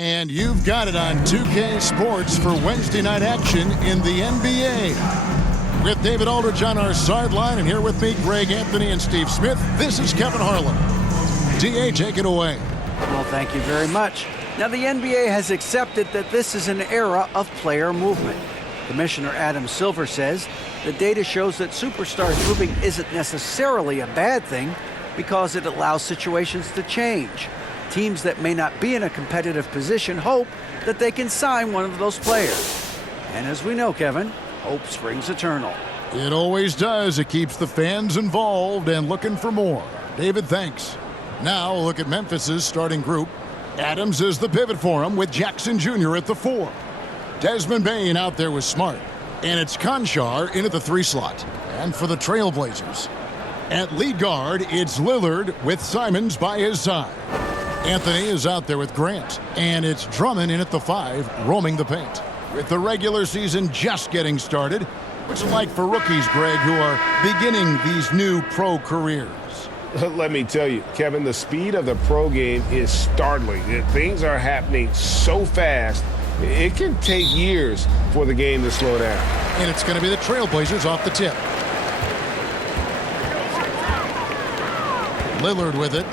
And you've got it on 2K Sports for Wednesday night action in the NBA. With David Aldridge on our sideline, and here with me, Greg Anthony and Steve Smith, this is Kevin Harlan. D.A., take it away. Well, thank you very much. Now, the NBA has accepted that this is an era of player movement. Commissioner Adam Silver says the data shows that superstars moving isn't necessarily a bad thing because it allows situations to change. Teams that may not be in a competitive position hope that they can sign one of those players. And as we know, Kevin, hope springs eternal. It always does. It keeps the fans involved and looking for more. David, thanks. Now look at Memphis's starting group. Adams is the pivot for him with Jackson Jr. at the 4. Desmond Bane out there with Smart. And it's Conchar in at the 3 slot. And for the Trailblazers, at lead guard, it's Lillard with Simons by his side. Anthony is out there with Grant. And it's Drummond in at the 5, roaming the paint. With the regular season just getting started, what's it like for rookies, Greg, who are beginning these new pro careers? Let me tell you, Kevin, the speed of the pro game is startling. Things are happening so fast, it can take years for the game to slow down. And it's going to be the Trailblazers off the tip. Lillard with it.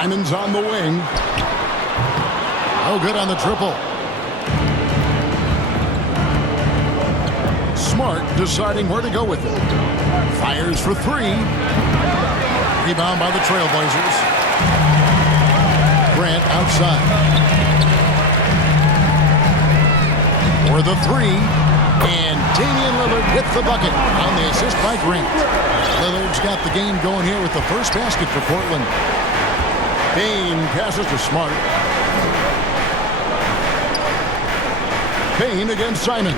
Simons on the wing. No good on the triple. Smart deciding where to go with it. Fires for 3. Rebound by the Trailblazers. Grant outside. For the 3. And Damian Lillard with the bucket on the assist by Grant. Lillard's got the game going here with the first basket for Portland. Bane passes to Smart. Bane against Simon.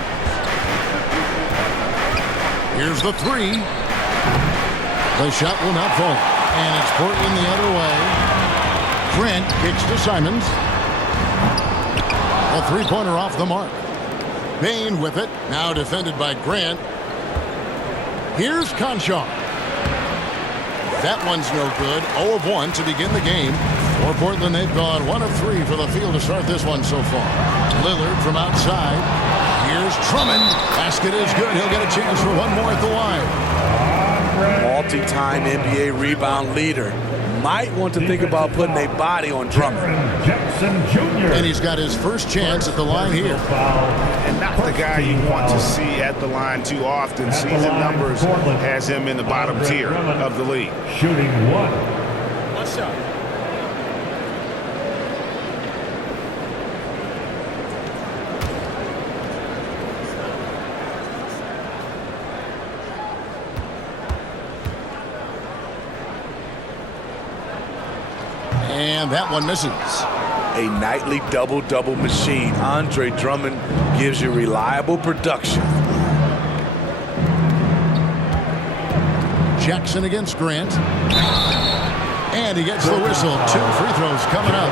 Here's the 3. The shot will not fall. And it's Portland the other way. Grant kicks to Simons. A 3-pointer off the mark. Bane with it. Now defended by Grant. Here's Conchar. That one's no good. 0 of 1 to begin the game. For Portland, they've gone 1 of 3 for the field to start this one so far. Lillard from outside. Here's Drummond. Basket is good. He'll get a chance for one more at the line. Multi-time NBA rebound leader. Might want to think about putting a body on Drummond. And he's got his first chance at the line here. And not the guy you want to see at the line too often. Season numbers has him in the bottom tier of the league. Shooting 1. Let's go. And that one misses. A nightly double-double machine. Andre Drummond gives you reliable production. Jackson against Grant. And he gets the whistle. 2 free throws coming up.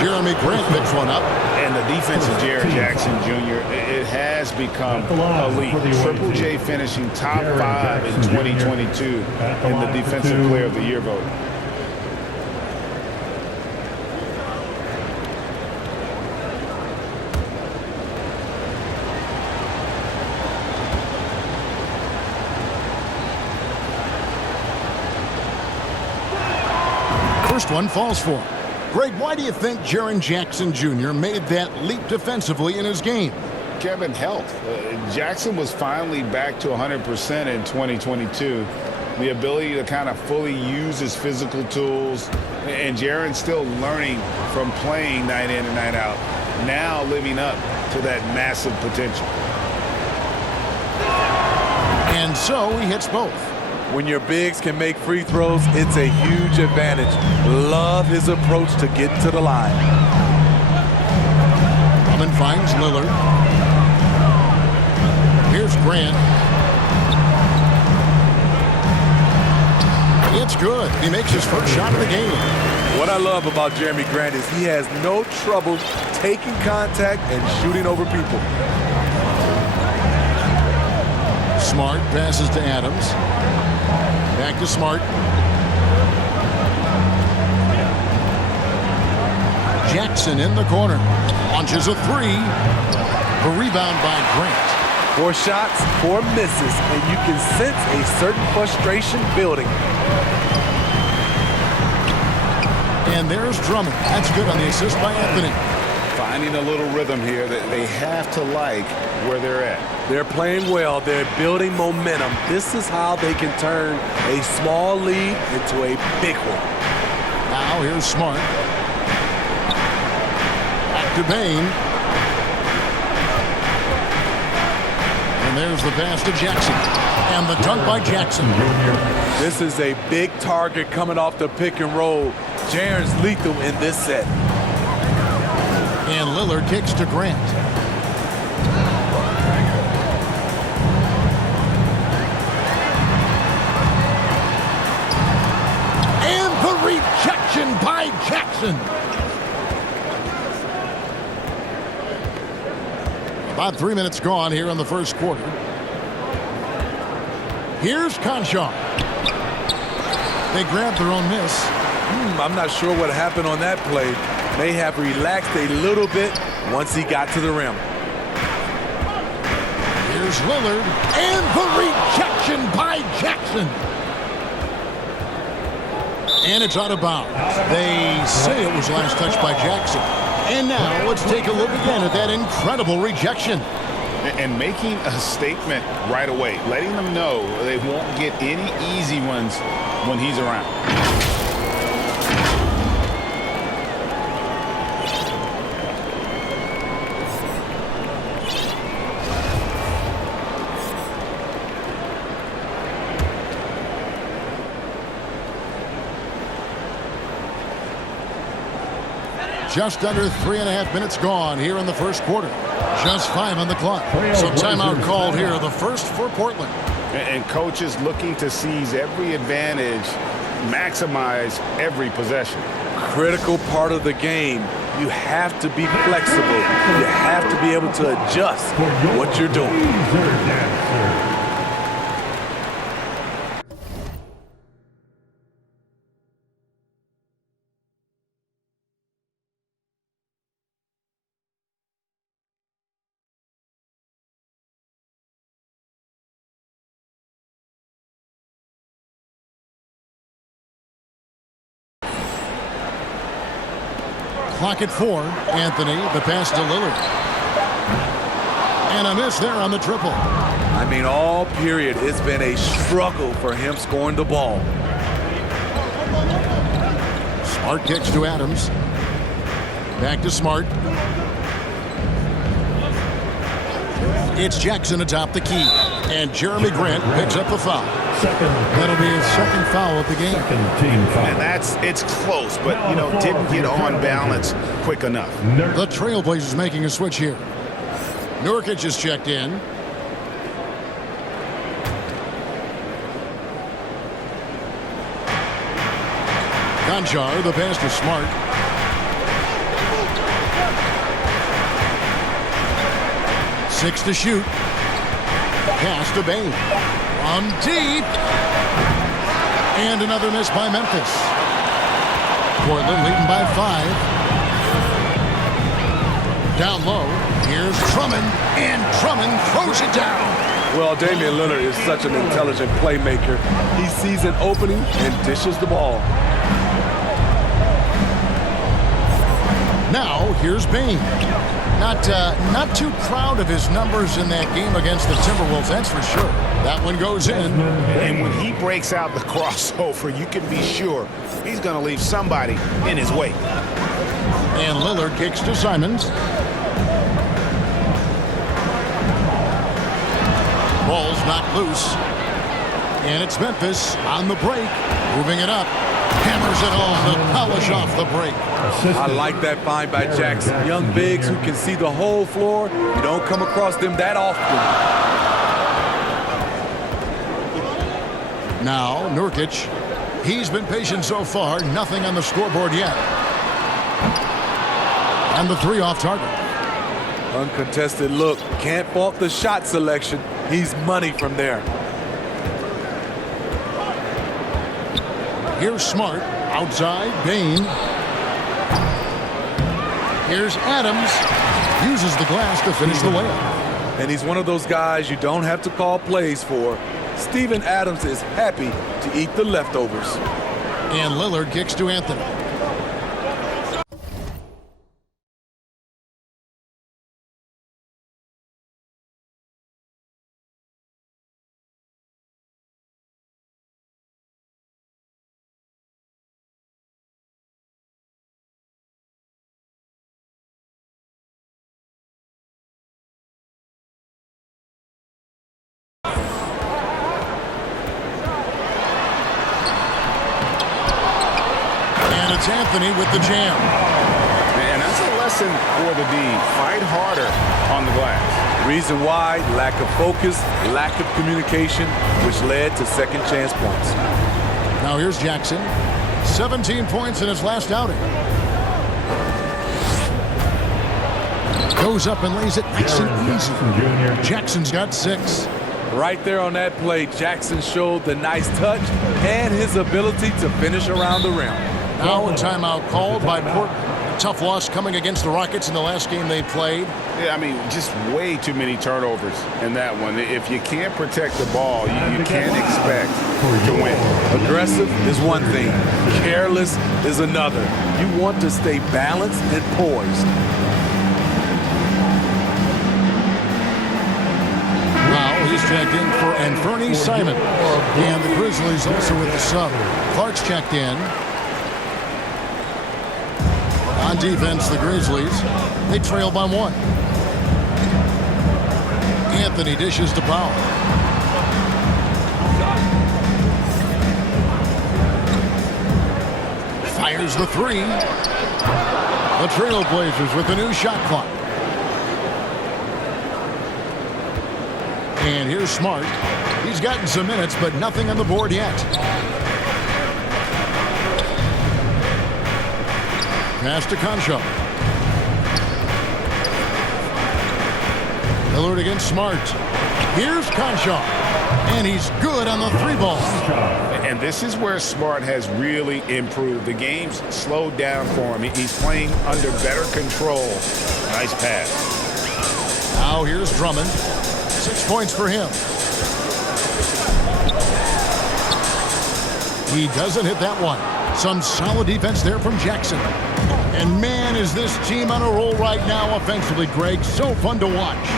Jeremy Grant picks one up. And the defense of Jared Jackson Jr., it has become elite. Triple J finishing top 5 in 2022 in the Defensive Player of the Year vote. First one falls for him. Greg, why do you think Jaren Jackson Jr. made that leap defensively in his game? Kevin, health. Jackson was finally back to 100% in 2022. The ability to kind of fully use his physical tools. And Jaren's still learning from playing night in and night out. Now living up to that massive potential. And so he hits both. When your bigs can make free throws, it's a huge advantage. Love his approach to get to the line. Drummond finds Lillard. Here's Grant. It's good. He makes his first shot of the game. What I love about Jeremy Grant is he has no trouble taking contact and shooting over people. Smart passes to Adams. Back to Smart. Jackson in the corner. Launches a three. A rebound by Grant. 4 shots, 4 misses, and you can sense a certain frustration building. And there's Drummond. That's good on the assist by Anthony. Finding a little rhythm here that they have to like where they're at. They're playing well. They're building momentum. This is how they can turn a small lead into a big one. Now here's Smart. Back to Bain. And there's the pass to Jackson. And the dunk by Jackson. This is a big target coming off the pick and roll. Jaren's lethal in this set. And Lillard kicks to Grant. And the rejection by Jackson. About 3 minutes gone here in the first quarter. Here's Conchar. They grabbed their own miss. I'm not sure what happened on that play. May have relaxed a little bit once he got to the rim. Here's Lillard. And the rejection by Jackson. And it's out of bounds. They say it was last touched by Jackson. And now let's take a look again at that incredible rejection. And making a statement right away, letting them know they won't get any easy ones when he's around. Just under 3.5 minutes gone here in the first quarter. Just 5 on the clock. So timeout called here, the first for Portland. And coaches looking to seize every advantage, maximize every possession. Critical part of the game. You have to be flexible. You have to be able to adjust what you're doing. Clock at 4. Anthony, the pass to Lillard. And a miss there on the triple. I mean, all period, it's been a struggle for him scoring the ball. Smart kicks to Adams. Back to Smart. It's Jackson atop the key. And Jeremy Grant picks up the foul. That'll be his second foul of the game. And it's close, but, didn't get on balance quick enough. The Trailblazers making a switch here. Nurkic is checked in. Conchar, the pass to Smart. Six to shoot. Pass to Bain. From deep. And another miss by Memphis. Portland leading by 5. Down low. Here's Drummond. And Drummond throws it down. Well, Damian Lillard is such an intelligent playmaker. He sees an opening and dishes the ball. Now, here's Bain. Not too proud of his numbers in that game against the Timberwolves, that's for sure. That one goes in. And when he breaks out the crossover, you can be sure he's going to leave somebody in his wake. And Lillard kicks to Simons. Ball's knocked loose. And it's Memphis on the break, moving it up. Hammers it home to polish off the break. I like that find by Jackson. Young bigs who can see the whole floor. You don't come across them that often. Now, Nurkic. He's been patient so far. Nothing on the scoreboard yet. And the three off target. Uncontested look. Can't fault the shot selection. He's money from there. Here's Smart. Outside, Bain. Here's Adams. Uses the glass to finish the layup. And he's one of those guys you don't have to call plays for. Steven Adams is happy to eat the leftovers. And Lillard kicks to Anthony. And it's Anthony with the jam. And that's a lesson for the D. Fight harder on the glass. Reason why, lack of focus, lack of communication, which led to second chance points. Now here's Jackson. 17 points in his last outing. Goes up and lays it nice and easy. Jackson's got 6. Right there on that play, Jackson showed the nice touch and his ability to finish around the rim. Now a timeout called by Portland. Tough loss coming against the Rockets in the last game they played. Yeah, I mean, just way too many turnovers in that one. If you can't protect the ball, you can't expect to win. Aggressive is one thing. Careless is another. You want to stay balanced and poised. Now he's checked in for Anthony Simon. And the Grizzlies also with the sub. Clark's checked in. On defense, the Grizzlies, they trail by 1. Anthony dishes to Powell. Fires the 3. The Trailblazers with the new shot clock. And here's Smart. He's gotten some minutes, but nothing on the board yet. Pass to Concho. Lillard against Smart. Here's Concho. And he's good on the 3-ball. And this is where Smart has really improved. The game's slowed down for him. He's playing under better control. Nice pass. Now here's Drummond. 6 points for him. He doesn't hit that one. Some solid defense there from Jackson. And man, is this team on a roll right now offensively, Greg. So fun to watch.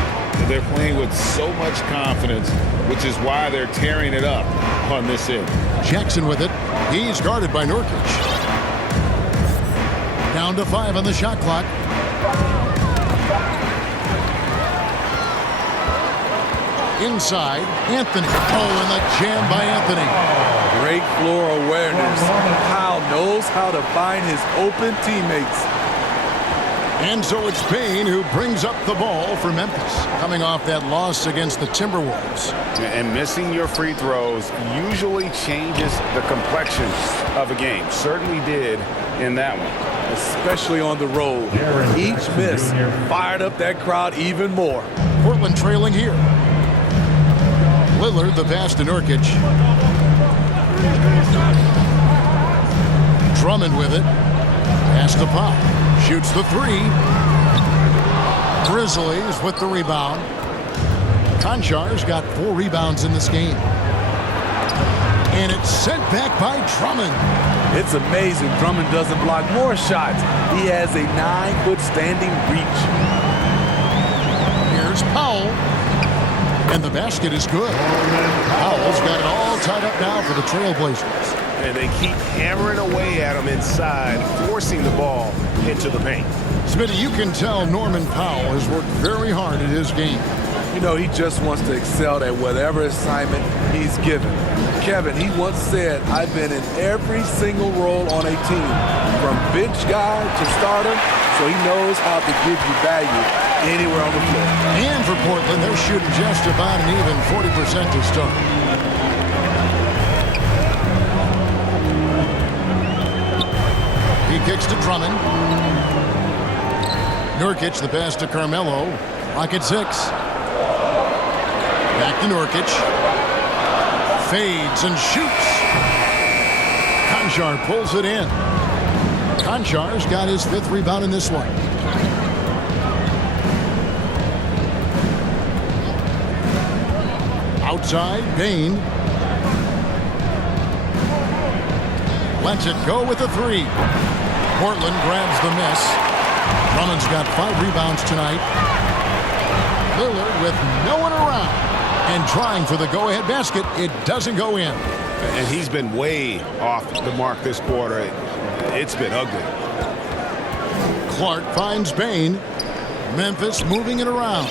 They're playing with so much confidence, which is why they're tearing it up on this end. Jackson with it. He's guarded by Nurkic. Down to 5 on the shot clock. Inside, Anthony. Oh, and the jam by Anthony. Great floor awareness. Powell knows how to find his open teammates. And so it's Payne who brings up the ball for Memphis, coming off that loss against the Timberwolves. And missing your free throws usually changes the complexion of a game. Certainly did in that one. Especially on the road. Each miss fired up that crowd even more. Portland trailing here. Lillard, the pass to Nurkic. Drummond with it. Pass to Pop. Shoots the 3. Grizzlies with the rebound. Konchar's got 4 rebounds in this game. And it's sent back by Drummond. It's amazing Drummond doesn't block more shots. He has a 9-foot standing reach. Here's Powell. And the basket is good. Powell's got it all tied up now for the Trailblazers. And they keep hammering away at him inside, forcing the ball into the paint. Smitty, you can tell Norman Powell has worked very hard at his game. You know, he just wants to excel at whatever assignment he's given. Kevin, he once said, I've been in every single role on a team, from bench guy to starter, so he knows how to give you value anywhere on the floor. And for Portland, they're shooting just about an even 40% to start. He kicks to Drummond. Nurkic, the pass to Carmelo. Clock at 6. Back to Nurkic. Fades and shoots. Konchar pulls it in. Konchar's got his 5th rebound in this one. Outside, Bain. Lets it go with a 3. Portland grabs the miss. Drummond's got 5 rebounds tonight. Lillard with no one around and trying for the go-ahead basket. It doesn't go in. And he's been way off the mark this quarter. It's been ugly. Clark finds Bain. Memphis moving it around.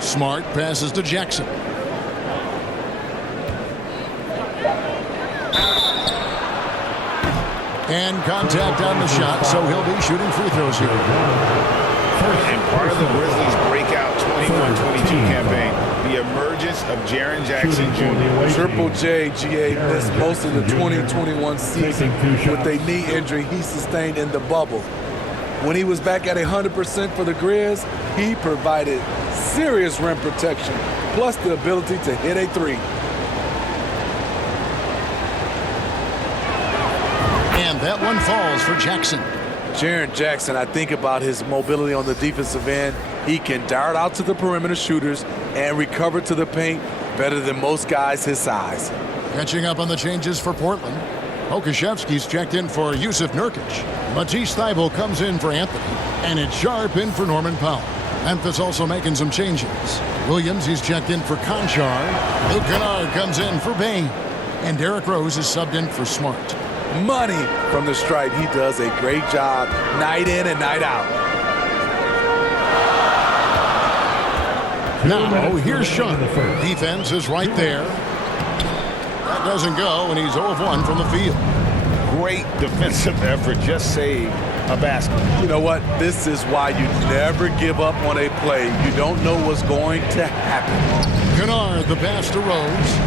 Smart passes to Jackson. And contact on the shot, so he'll be shooting free throws here. And part of the Grizzlies' breakout 21-22 campaign, the emergence of Jaren Jackson Jr. Triple J, GA, missed most of the 2021 season with a knee injury he sustained in the bubble. When he was back at 100% for the Grizz, he provided serious rim protection, plus the ability to hit a 3. And that one falls for Jackson. Jaren Jackson, I think about his mobility on the defensive end. He can dart out to the perimeter shooters and recover to the paint better than most guys his size. Catching up on the changes for Portland. Okashevsky's checked in for Yusuf Nurkic. Matisse Thybulle comes in for Anthony. And it's Sharp in for Norman Powell. Memphis also making some changes. Williams, he's checked in for Konchar. Luke Kennard comes in for Bain. And Derrick Rose is subbed in for Smart. Money from the stripe. He does a great job night in and night out. Now, here's Sharp. Defense is right there. That doesn't go, and he's 0 of 1 from the field. Great defensive effort. Just saved a basket. You know what? This is why you never give up on a play. You don't know what's going to happen. Kennard, the pass to Rose.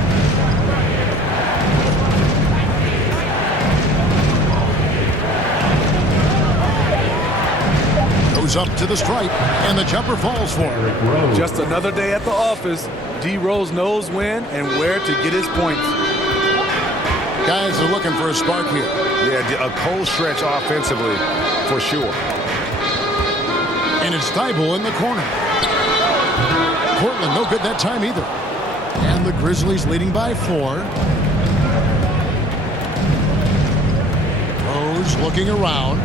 Up to the stripe, and the jumper falls for him. Just another day at the office. D. Rose knows when and where to get his points. Guys are looking for a spark here. Yeah, a cold stretch offensively, for sure. And it's Thybulle in the corner. Portland no good that time either. And the Grizzlies leading by 4. Rose looking around.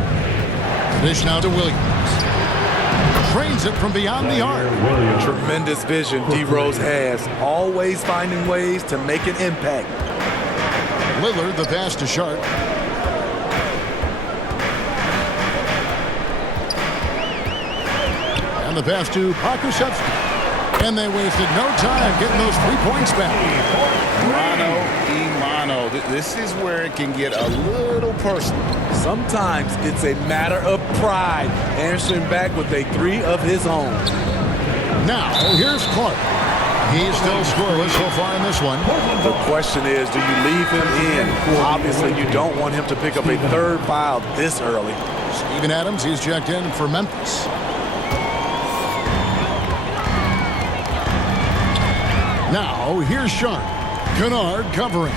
Dish now to Williams. Trains it from beyond the arc. Tremendous vision D. Rose has. Always finding ways to make an impact. Lillard, the pass to Sharp. And the pass to Pokusevski. And they wasted no time getting those 3 points back. Mano. This is where it can get a little personal. Sometimes it's a matter of pride, answering back with a 3 of his own. Now, here's Clark. He's still scoreless so far in this one. The question is, do you leave him in? Obviously, you don't want him to pick up a 3rd foul this early. Steven Adams, he's checked in for Memphis. Now, here's Sharp. Kennard covering.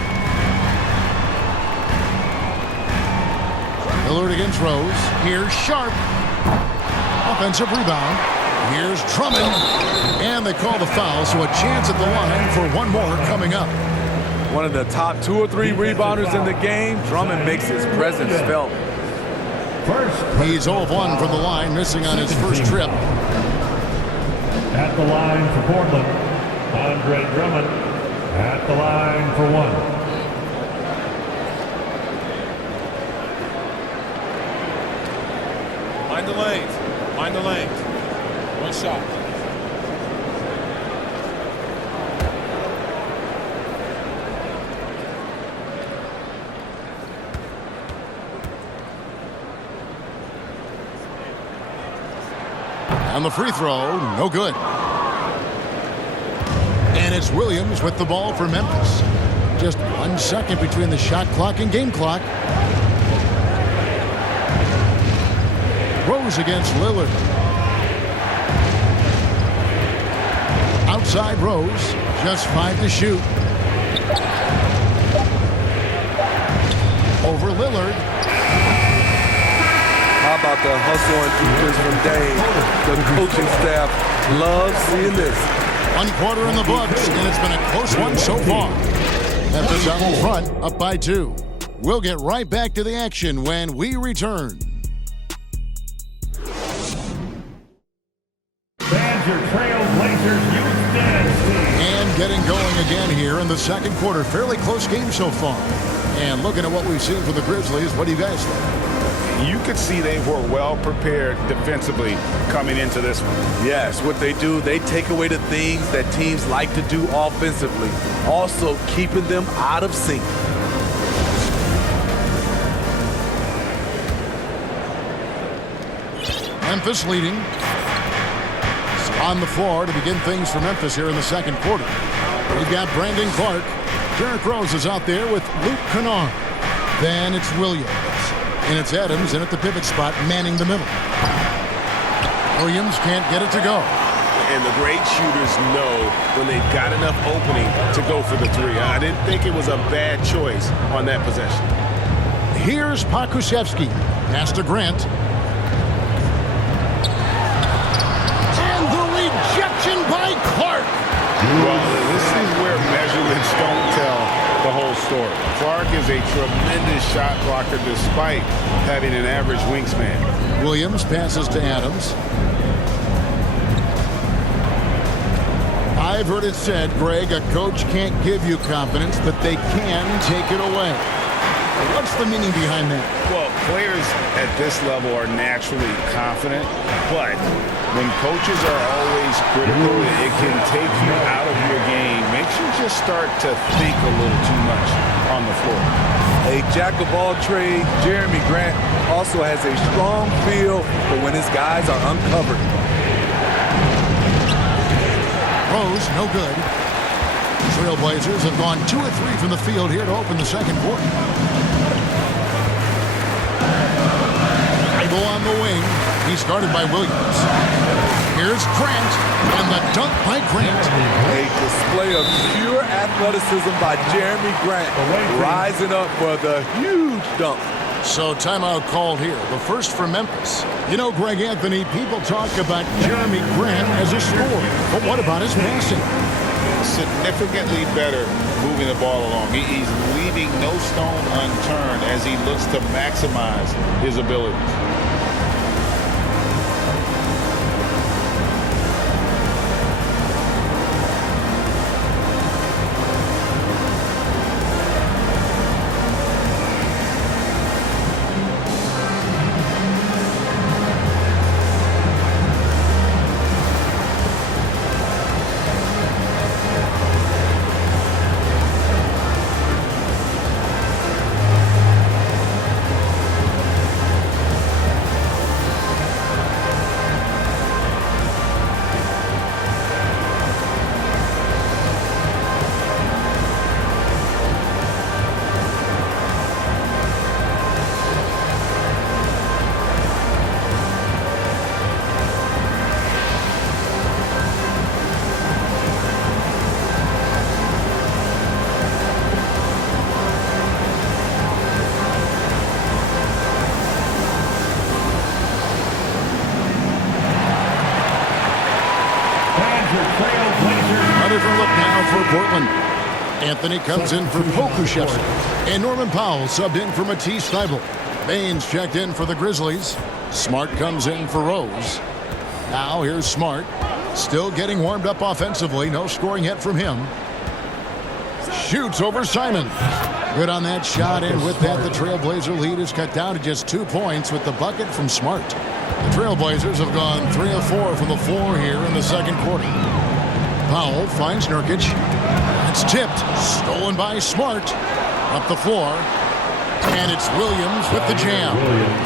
Lillard against Rose. Here's Sharp. Offensive rebound. Here's Drummond. And they call the foul, so a chance at the line for one more coming up. One of the top 2 or 3 rebounders in the game. Drummond makes his presence felt. He's 0 of 1 from the line, missing on his first trip. At the line for Portland, Andre Drummond at the line for 1. Mind the lanes. Mind the lanes. One shot. And the free throw, no good. And it's Williams with the ball for Memphis. Just 1 second between the shot clock and game clock. Rose against Lillard. Outside Rose, just 5 to shoot. over Lillard. How about the hustle and defense from Dame? The coaching staff loves seeing this. 1 quarter in the books, and it's been a close one so far. Memphis out in front, up by 2. We'll get right back to the action when we return. Fans, your Trailblazers Youth Dance Team. And getting going again here in the second quarter. Fairly close game so far. And looking at what we've seen from the Grizzlies, what do you guys think? You could see they were well prepared defensively coming into this one. Yes, what they do, they take away the things that teams like to do offensively, also keeping them out of sync. Memphis leading. On the floor to begin things for Memphis here in the second quarter. We've got Brandon Clark. Derrick Rose is out there with Luke Kennard. Then it's Williams. And it's Adams in at the pivot spot, manning the middle. Williams can't get it to go. And the great shooters know when they've got enough opening to go for the three. I didn't think it was a bad choice on that possession. Here's Pokusevski. Pass to Grant. And the rejection by Clark. Well, this is where measurements don't tell the whole story. Clark is a tremendous shot blocker despite having an average wingspan. Williams passes to Adams. I've heard it said, Greg, a coach can't give you confidence, but they can take it away. What's the meaning behind that? Well, players at this level are naturally confident, but when coaches are always critical, it can take you out of your game. Makes you just start to think a little too much on the floor. A jack of all trades, Jeremy Grant also has a strong feel for when his guys are uncovered. Rose, no good. Trailblazers have gone 2 of 3 from the field here to open the second quarter. Idle on the wing. He's guarded by Williams. Here's Grant, and the dunk by Grant. A display of pure athleticism by Jeremy Grant, rising up for the huge dunk. So timeout called here, the first for Memphis. You know, Greg Anthony, people talk about Jeremy Grant as a scorer, but what about his passing? Significantly better moving the ball along. He's leaving no stone unturned as he looks to maximize his abilities. A different look now for Portland. Anthony comes in for Pokusevski. And Norman Powell subbed in for Matisse Thybulle. Baines checked in for the Grizzlies. Smart comes in for Rose. Now here's Smart. Still getting warmed up offensively. No scoring yet from him. Shoots over Simon. Good on that shot, and with that, the Trailblazer lead is cut down to just 2 points with the bucket from Smart. The Trailblazers have gone 3 of 4 from the floor here in the second quarter. Powell finds Nurkic. It's tipped. Stolen by Smart. Up the floor. And it's Williams with the jam.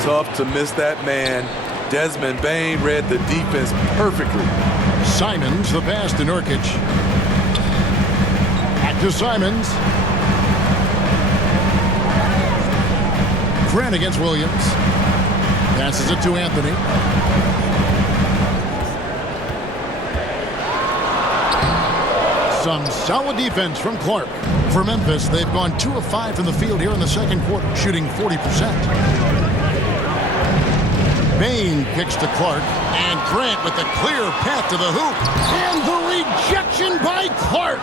Tough to miss that man. Desmond Bane read the defense perfectly. Simons the pass to Nurkic. Back to Simons. Grant against Williams. Passes it to Anthony. Some solid defense from Clark. For Memphis, they've gone 2 of 5 from the field here in the second quarter, shooting 40%. Bain kicks to Clark, and Grant with the clear path to the hoop, and the rejection by Clark.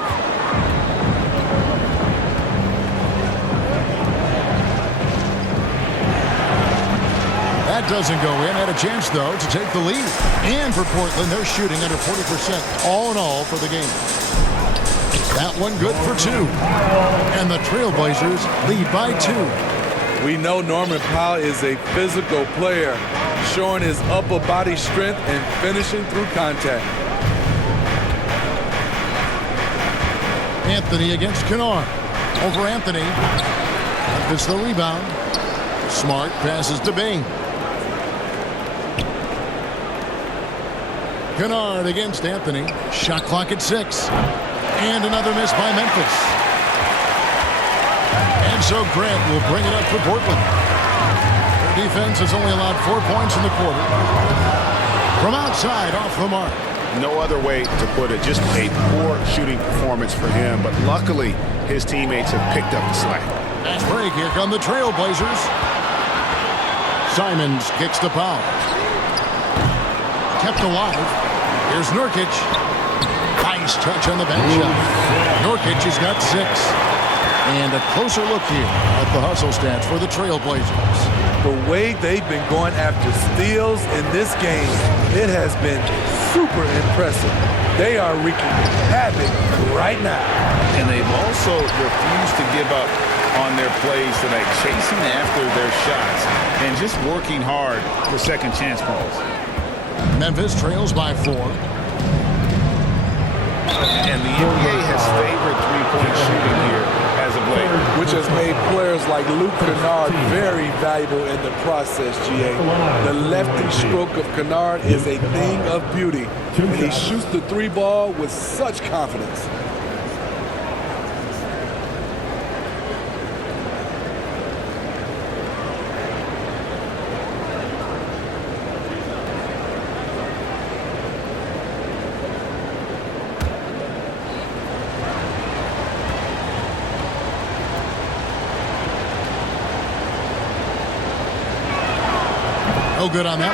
That doesn't go in. Had a chance, though, to take the lead. And for Portland, they're shooting under 40% all in all for the game. That one good for 2. And the Trailblazers lead by 2. We know Norman Powell is a physical player, showing his upper body strength and finishing through contact. Anthony against Kennard. Over Anthony. Memphis the rebound. Smart passes to Bain. Kennard against Anthony. Shot clock at 6. And another miss by Memphis. And so Grant will bring it up for Portland. Their defense has only allowed 4 points in the quarter. From outside, off the mark. No other way to put it. Just a poor shooting performance for him. But luckily, his teammates have picked up the slack. Fast break. Here come the Trailblazers. Simons kicks to Powell. Kept alive. Here's Nurkic. Nice touch on the bench shot. Nurkic has got 6. And a closer look here at the hustle stats for the Trailblazers. The way they've been going after steals in this game, it has been super impressive. They are wreaking havoc right now. And they've also refused to give up on their plays tonight, chasing after their shots and just working hard for second chance balls. Memphis trails by 4. And the NBA has favored three-point shooting here as of late, which has made players like Luke Kennard very valuable in the process, GA. The lefty stroke of Kennard is a thing of beauty, and he shoots the 3 ball with such confidence. No good on that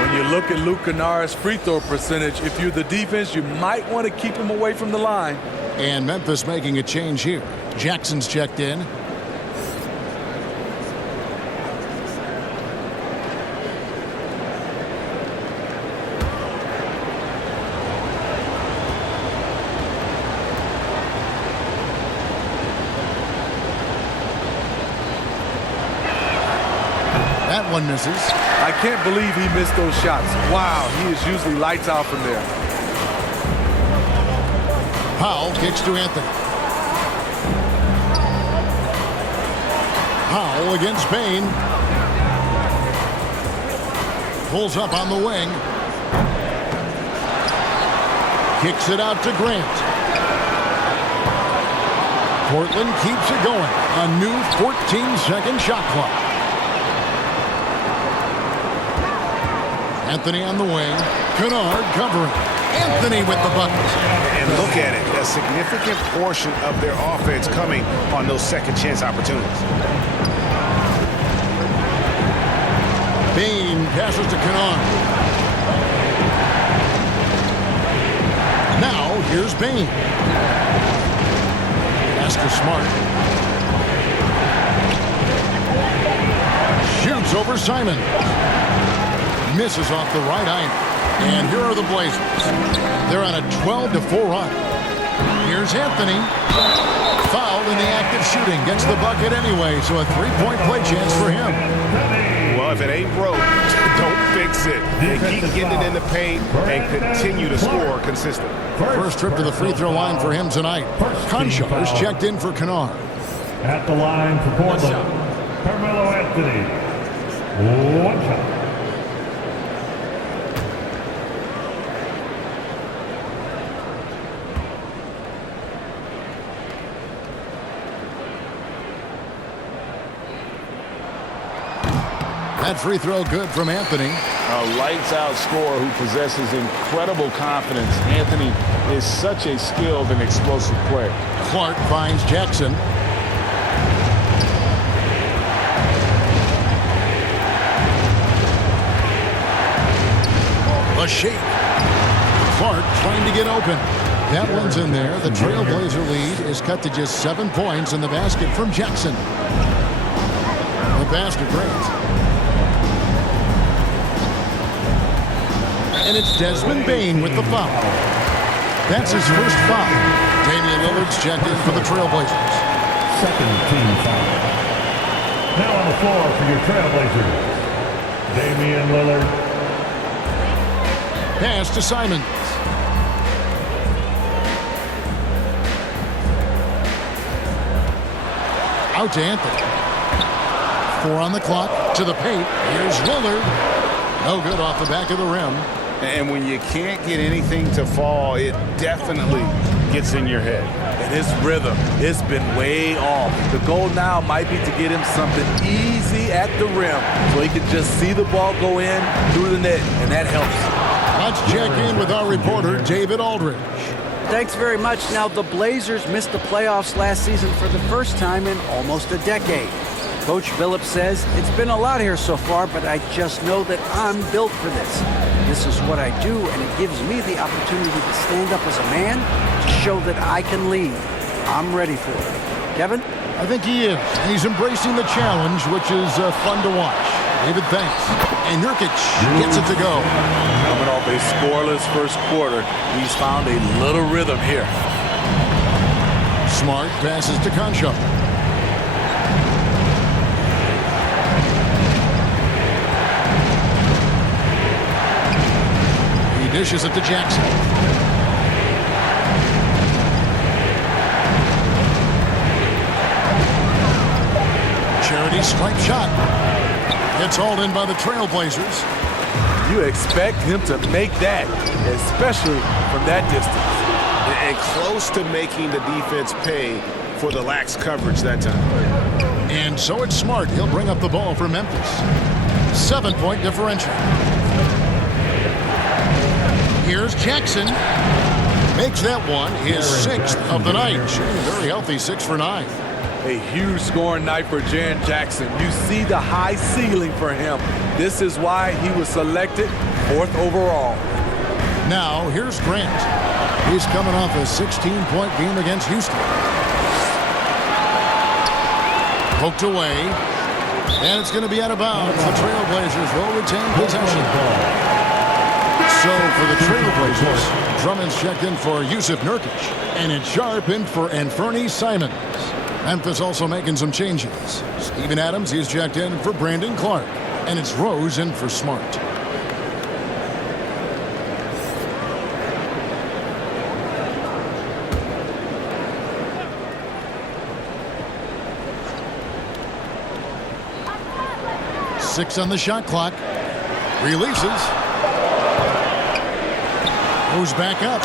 one. When you look at Luke Kennard's free throw percentage, if you're the defense, you might want to keep him away from the line. And Memphis making a change here. Jackson's checked in. That one misses. I can't believe he missed those shots. Wow, he is usually lights out from there. Powell kicks to Anthony. Powell against Bain. Pulls up on the wing. Kicks it out to Grant. Portland keeps it going. A new 14-second shot clock. Anthony on the wing. Kennard covering. Anthony with the bucket. And look at it. A significant portion of their offense coming on those second chance opportunities. Bain passes to Kennard. Now here's Bain. Pass to Smart. Shoots over Simon. Misses off the right iron. And here are the Blazers. They're on a 12-4 run. Here's Anthony. Fouled in the act of shooting. Gets the bucket anyway, so a 3-point play chance for him. Well, if it ain't broke, don't fix it. They keep getting it in the paint and continue to score consistently. First trip to the free throw line for him tonight. Conshar's checked in for Kennard. At the line for Portland, Carmelo Anthony. 1 shot. That free throw good from Anthony. A lights-out scorer who possesses incredible confidence. Anthony is such a skilled and explosive player. Clark finds Jackson. A shake. Clark trying to get open. That one's in there. The Trailblazer lead is cut to just 7 points in the basket from Jackson. The pass to Grant. And it's Desmond Bane with the foul. That's his first foul. Damian Lillard's checked in for the Trailblazers. Second team foul. Now on the floor for your Trailblazers, Damian Lillard. Pass to Simons. Out to Anthony. 4 on the clock. To the paint. Here's Lillard. No good off the back of the rim. And when you can't get anything to fall, it definitely gets in your head. And his rhythm, it's been way off. The goal now might be to get him something easy at the rim so he can just see the ball go in through the net, and that helps. Let's check in with our reporter, David Aldridge. Thanks very much. Now, the Blazers missed the playoffs last season for the first time in almost a decade. Coach Phillips says, it's been a lot here so far, but I just know that I'm built for this. This is what I do, and it gives me the opportunity to stand up as a man to show that I can lead. I'm ready for it. Kevin? I think he is. He's embracing the challenge, which is fun to watch. David, thanks. And Nurkic gets it to go. Coming off a scoreless first quarter, he's found a little rhythm here. Smart passes to Concho. He dishes it to Jackson. Charity stripe shot. It's hauled in by the Trailblazers. You expect him to make that, especially from that distance. And close to making the defense pay for the lax coverage that time. And so it's Smart. He'll bring up the ball for Memphis. 7-point differential. Here's Jackson. Makes that one his 6th of the night. Shooting very healthy, 6 for 9. A huge scoring night for Jaren Jackson. You see the high ceiling for him. This is why he was selected 4th overall. Now, here's Grant. He's coming off a 16-point game against Houston. Poked away. And it's going to be out of bounds. The Trailblazers will retain possession. So for the Trailblazers, Drummond's checked in for Yusuf Nurkic. And it's Sharp in for Anthony Simons. Memphis also making some changes. Steven Adams, he's checked in for Brandon Clark. And it's Rose in for Smart. Six on the shot clock. Releases. Goes back up.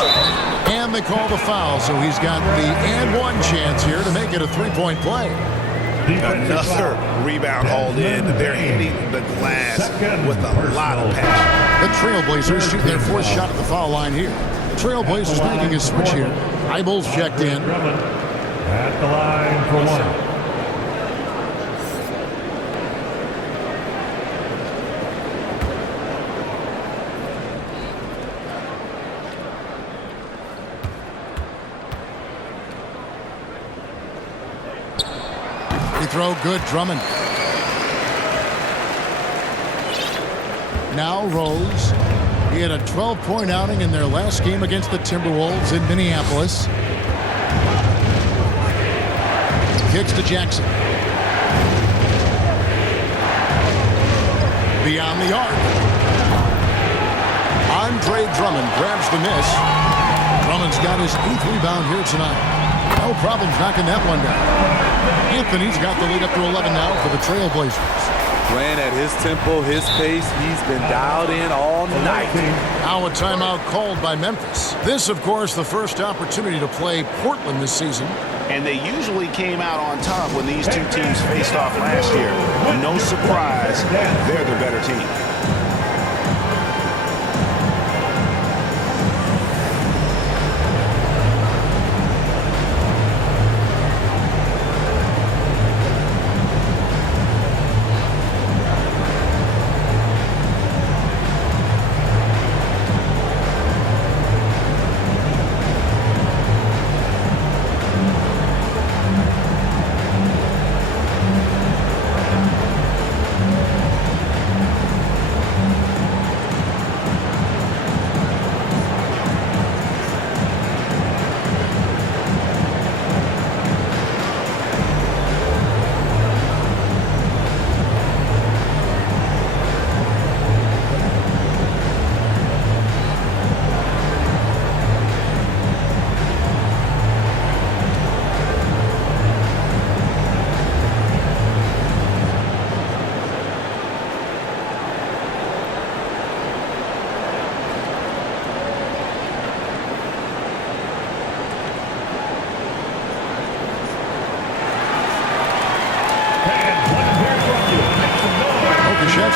And they call the foul, so he's got the and one chance here to make it a three-point play. Another rebound hauled in. They're hitting the glass with a lot of passion. The Trailblazers shoot their 4th shot at the foul line here. The Trailblazers making a switch here. Eibel's checked in. At the line for 1. Throw good, Drummond. Now Rose. He had a 12-point outing in their last game against the Timberwolves in Minneapolis. Kicks to Jackson. Beyond the arc. Andre Drummond grabs the miss. Drummond's got his 8th rebound here tonight. No problems knocking that one down. Anthony's got the lead up to 11 now for the Trailblazers. Playing at his tempo, his pace, he's been dialed in all night. Now a timeout called by Memphis. This, of course, the first opportunity to play Portland this season. and they usually came out on top when these two teams faced off last year. No surprise, they're the better team.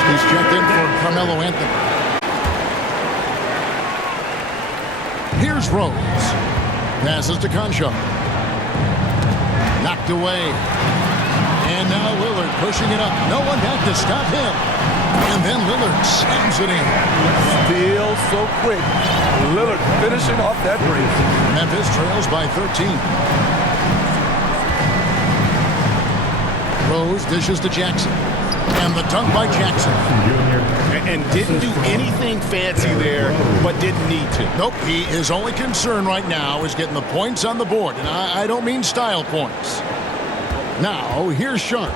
He's checked in for Carmelo Anthony. Here's Rose. Passes to Concho. Knocked away. And now Lillard pushing it up. No one back to stop him. And then Lillard slams it in. Still so quick. Lillard finishing off that break. Memphis trails by 13. Rose dishes to Jackson. And the dunk by Jackson. And didn't do anything fancy there, but didn't need to. Nope, his only concern right now is getting the points on the board. And I don't mean style points. Now, here's Sharp.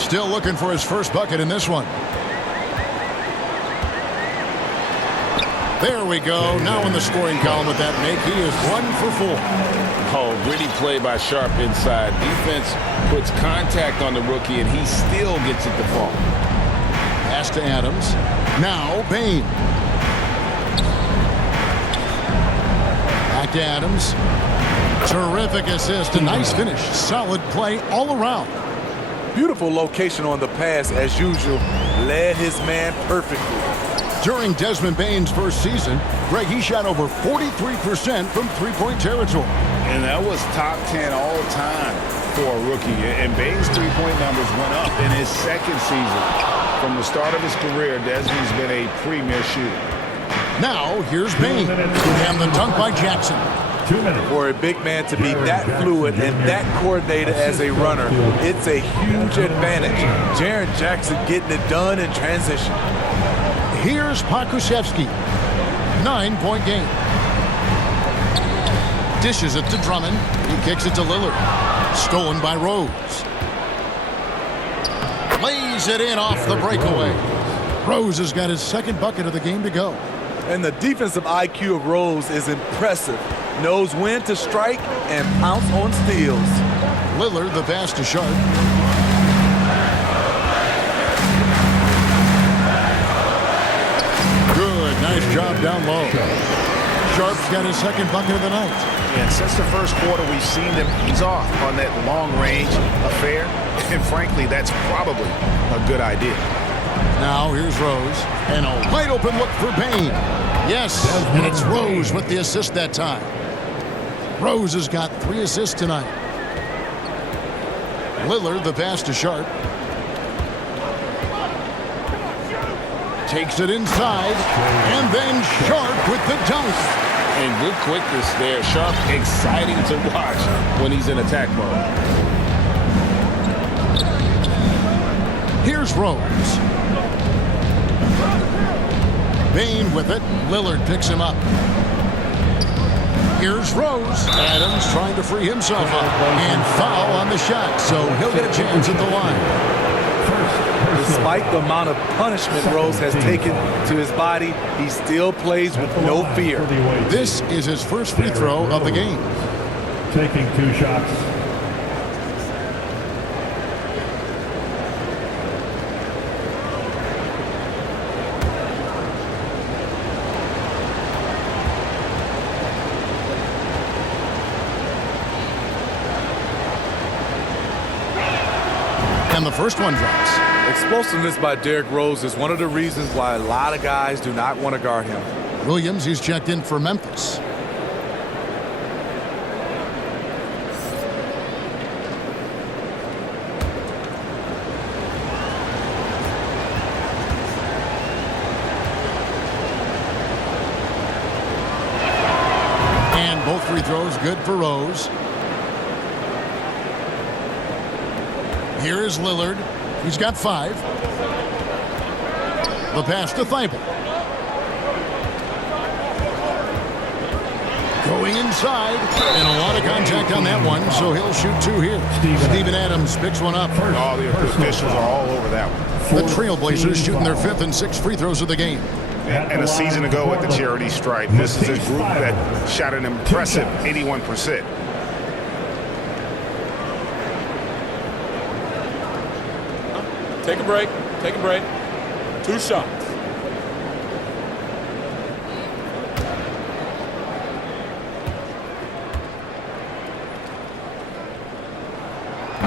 Still looking for his first bucket in this one. There we go. Now in the scoring column with that make, he is 1 for 4. Oh, gritty play by Sharp inside. Defense puts contact on the rookie, and he still gets it to fall. Pass to Adams. Now Bain. Back to Adams. Terrific assist. A nice finish. Solid play all around. Beautiful location on the pass as usual. Led his man perfectly. During Desmond Bain's first season, Greg, he shot over 43% from three-point territory. And that was top 10 all time for a rookie. And Bain's three-point numbers went up in his second season. From the start of his career, Desmond's been a premier shooter. Now, here's Bain. And the dunk by Jackson. 2 minutes. For a big man to be that fluid and that coordinated as a runner, it's a huge advantage. Jaren Jackson getting it done in transition. Here's Pokusevski. 9-point game. Dishes it to Drummond. He kicks it to Lillard. Stolen by Rose. Lays it in off the breakaway. Rose has got his second bucket of the game to go. And the defensive IQ of Rose is impressive. Knows when to strike and pounce on steals. Lillard, the pass to Sharp. Good, nice job down low. Sharp's got his second bucket of the night. And since the first quarter, we've seen them ease off on that long-range affair. And frankly, that's probably a good idea. Now here's Rose. And a wide open look for Bain. Yes, and it's Rose with the assist that time. Rose has got 3 assists tonight. Lillard, the pass to Sharp. Takes it inside. And then Sharp with the dunk. And good quickness there. Sharp, exciting to watch when he's in attack mode. Here's Rose. Bain with it. Lillard picks him up. Here's Rose. Adams trying to free himself up. And foul on the shot, so he'll get a chance at the line. Despite the amount of punishment Rose has taken to his body, he still plays with no fear. This is his first free throw of the game. Taking 2 shots. And the first one drops. Explosiveness by Derrick Rose is one of the reasons why a lot of guys do not want to guard him. Williams, he's checked in for Memphis. And both free throws good for Rose. Here is Lillard. He's got 5. The pass to Thibault. Going inside, and a lot of contact on that one, so he'll shoot 2 here. Steven Adams picks one up. All the officials are all over that one. The Trailblazers shooting their 5th and 6th free throws of the game. And a season ago at the charity stripe, this is a group that shot an impressive 81%. Take a break. Take a break. 2 shots.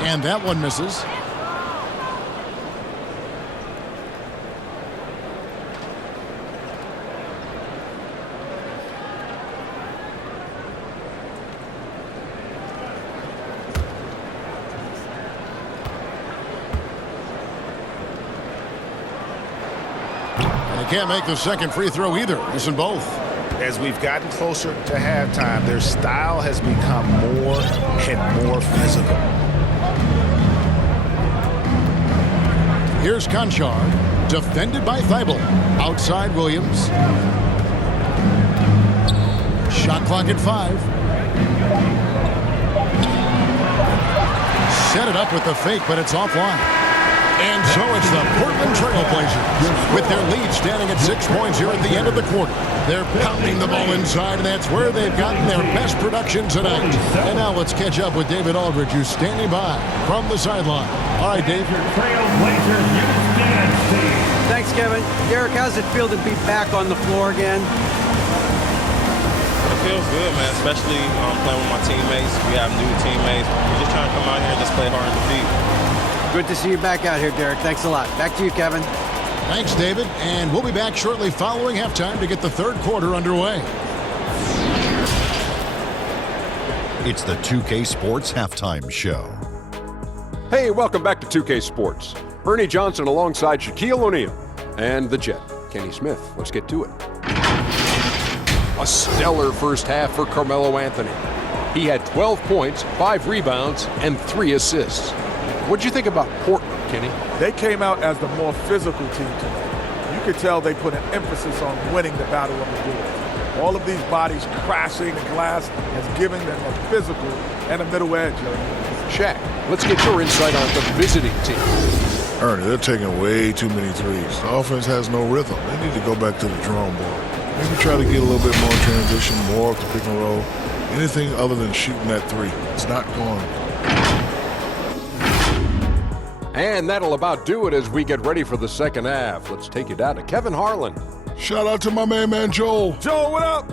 And that one misses. Can't make the second free throw either. Missing both. As we've gotten closer to halftime, their style has become more and more physical. Here's Conchar, defended by Thibault. Outside Williams. Shot clock at 5. Set it up with the fake, but it's offline. And so it's the Portland Trailblazers with their lead standing at 6 points here at the end of the quarter. They're pounding the ball inside, and that's where they've gotten their best production tonight. And now let's catch up with David Aldridge, who's standing by from the sideline. All right, Dave. Thanks, Kevin. Derek, how's it feel to be back on the floor again? It feels good, man, especially playing with my teammates. We have new teammates. We're just trying to come out here and just play hard and compete. Good to see you back out here, Derek. Thanks a lot. Back to you, Kevin. Thanks, David. And we'll be back shortly following halftime to get the third quarter underway. It's the 2K Sports Halftime Show. Hey, welcome back to 2K Sports. Ernie Johnson alongside Shaquille O'Neal and the Jet, Kenny Smith. Let's get to it. A stellar first half for Carmelo Anthony. He had 12 points, 5 rebounds, and 3 assists. What'd you think about Portland, Kenny? They came out as the more physical team tonight. You could tell they put an emphasis on winning the battle of the boards. All of these bodies crashing the glass has given them a physical and a middle edge. Shaq, let's get your insight on the visiting team. Ernie, they're taking way too many threes. The offense has no rhythm. They need to go back to the drawing board. Maybe try to get a little bit more transition, more off the pick and roll. Anything other than shooting that 3. It's not going. And that'll about do it as we get ready for the second half. Let's take you down to Kevin Harlan. Shout out to my man Joel. Joel, what up?